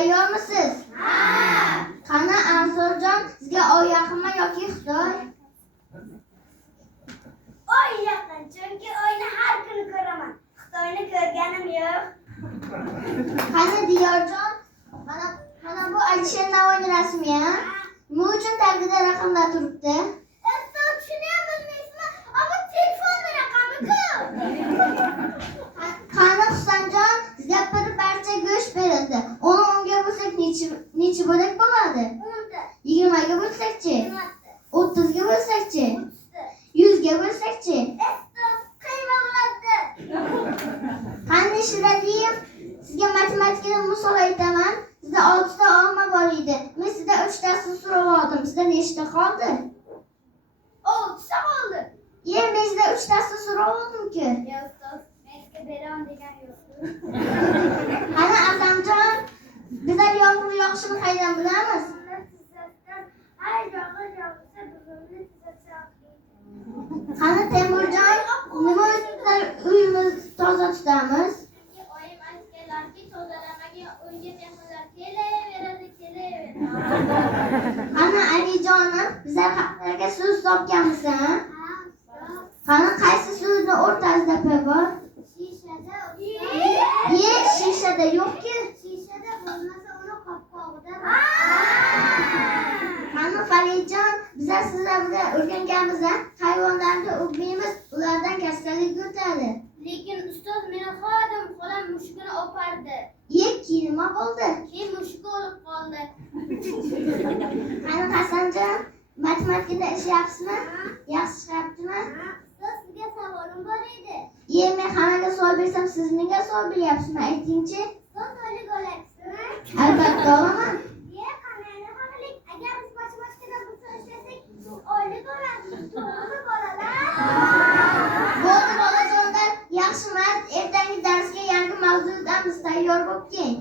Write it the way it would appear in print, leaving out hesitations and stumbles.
tayyormisiz? Ha. Qani Anzorjon, sizga oy yaqinmi yoki Xitoy? Oy yaqin, chunki oyni har kuni ko'raman. Xitoyni ko'rganim yo'q. Qani Diyorjon, mana bu Alisher Navoiyning rasmi, ha? Nima uchun tagida raqamlar turibdi? Ustoz, shuni ham bilmaysizmi? Ammo telefonning raqami-ku. Qani Husanjon, sizga bir parcha go'sht berildi. Uni 10 ga bo'lsak necha bo'lak bo'ladi? 20 ga bo'lsak-chi? 30 ga bo'lsak-chi? 100 ga bo'lsak-chi? Ustoz, qiyma bo'ladi. Qani Shiraliyev, sizga matematikada misol aytaman. Sizda 6 ta olma bor edi. Men sizdan 3 tasini so'rab oldim. Sizda nechta qoldi? 6 ta qoldi. Men sizdan 3 tasini so'rab oldim-ku. Ya ustoz, menga beraman degan yo'q. Qani Asamjon, bizlar yomg'ir yog'ishini qaydan bilamiz? Har yog'i yog'sa bizni tuzatsa. Qani Temurjon, nima uchun uyimizni toza tutamiz? Chunki oyim aytganlarki, tozalamaga uyga mehmonlar kelaveradi. Qani Alijonim, bizlar haqlarga suv topganmisan? Qani qaysi suvni o'rtasida bor? Shishada. Shishada yo'q-ku. Shishada bo'lmasa uni qopqog'ida. Qani Farijon, bizlar sizlar bilan o'rganganmiz, hayvonlarni o'pmaymiz, ulardan kasallik o'tadi. Lekin ustoz, meni xodim xolam mushugini opardi. Keyin nima bo'ldi? Keyin mushugi o'lib qoldi. Qani Hasanjon, matematikada ishlayapsizmi? Yaxshi chiqyaptimi? Ustoz, sizga savolim bor edi. Men hammaga savol bersam, siz nega savol beryapsizmi? Aytingchi. Ustoz, oylik olasizmi? Albatta olaman. Qanday xohlik, agar biz matematikada bo'lsa ishlasak, oylik olamiz. To'g'rimi bolalar? Bo'ldi bolajonlar, yaxshi mas. Ertangi darsga yangi mavzudan biz tayyor bo'lib keling.